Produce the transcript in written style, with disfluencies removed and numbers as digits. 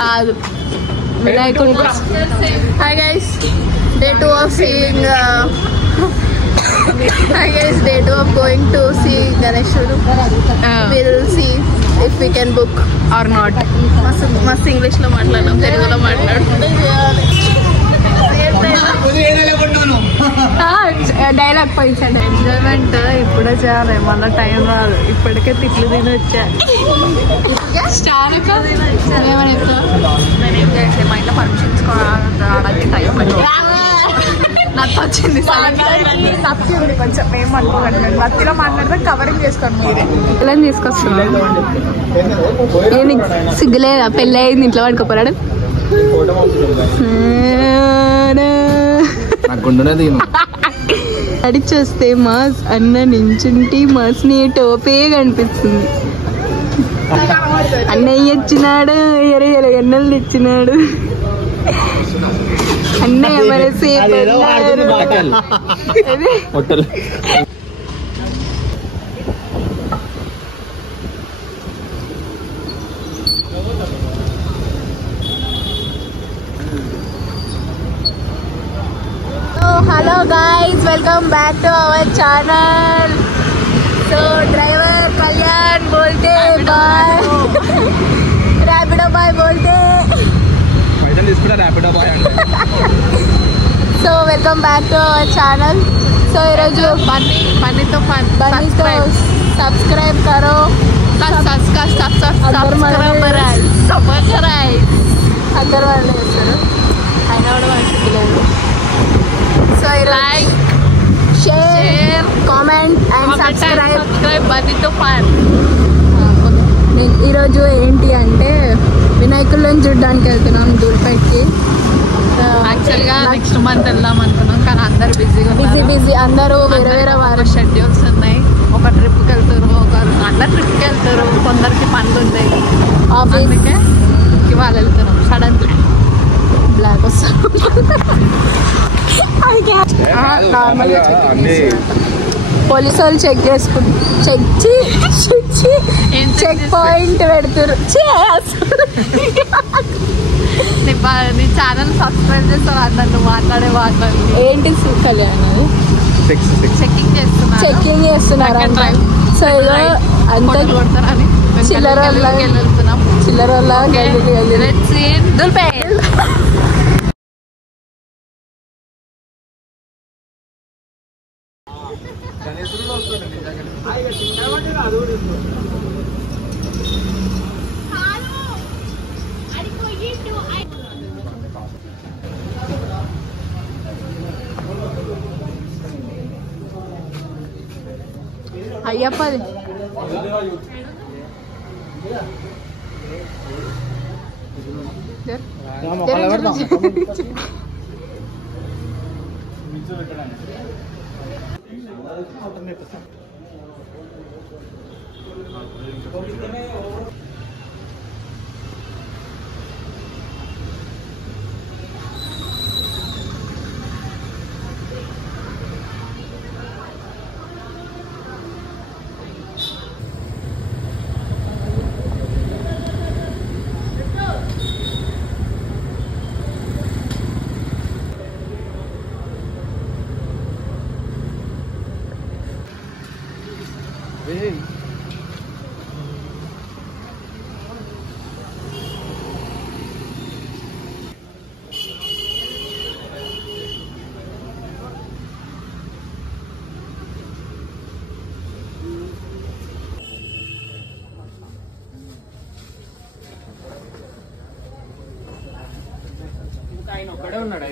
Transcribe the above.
కాదు వినాయకుడు. Hi guys, day 2 of seeing hi guys, day 2 of going to see Ganeshudu. We'll see if we can book or not. మస్తు English లో మాట్లాడడం, తెలుగులో మాట్లాడుకుంటే dialogue పోయించండి. Enjoyment ఇప్పుడే చేయాలి, మళ్ళీ టైం రాదు. ఇప్పటికే తిట్లు తిని వచ్చా. మా ఇంట్లో పర్మిషన్ తీసుకోవడానికి టైం నత్త వచ్చింది. నత్తి ఉంది కొంచెం, ఏమనుకోకండి. నత్తిలో మాట్లాడితే కవరింగ్ చేసుకోండి. మీరే ఇలా తీసుకొస్తున్నాను. సిగ్గులేదా? పెళ్ళి అయింది, ఇంట్లో పడుకోపోరాడు. అడిచొస్తే మాస్ అన్న నించుంటి మాస్ నీ టోపే కనిపిస్తుంది. అన్నయ్య వచ్చినాడు, ఎన్నెలు తెచ్చినాడు. అన్నయ్య మరి సేపు hello guys, welcome back to our channel. So driver Kalyan bolte bye, Rapido bye bolte. Paisa iskura Rapido bye ante. So welcome back to our channel. So iroju bunny to subscribe karo, subscribe అందరు వాళ్ళు చేస్తారు. అయినా కూడా మనకి తెలియదు. So like, share, comment and subscribe bunnyతో fun. ఈరోజు ఏంటి అంటే వినాయకులను చూడడానికి వెళ్తున్నాం దూల్పేట్కి. యాక్చువల్గా నెక్స్ట్ మంత్ వెళ్దాం అనుకున్నాం, కానీ అందరు బిజీ అందరూ వేరే వారి షెడ్యూల్స్ ఉన్నాయి. ఒక ట్రిప్కి వెళ్తారు, ఒకరు అట్లా ట్రిప్కి వెళ్తారు, కొందరికి పనులు ఉన్నాయి. అందుకే ఇవాళ వెళ్తున్నాం. సడన్ బ్లాక్ వస్తాం. పోలీసు వాళ్ళు చెక్ చేసుకుంటారు, చెక్ పాయింట్ పెడతారు. నీ ఛానల్ సబ్స్క్రైబ్ చేస్తావు అన్నట్టు మాట్లాడే మాట్లాడు. ఏంటి కళ్యాణ్ చెకింగ్ చేస్తున్నారు. సో ఏదో అంత చిల్లర అయ్యప్పది. ఆయన ఒక్కడే ఉన్నాడు.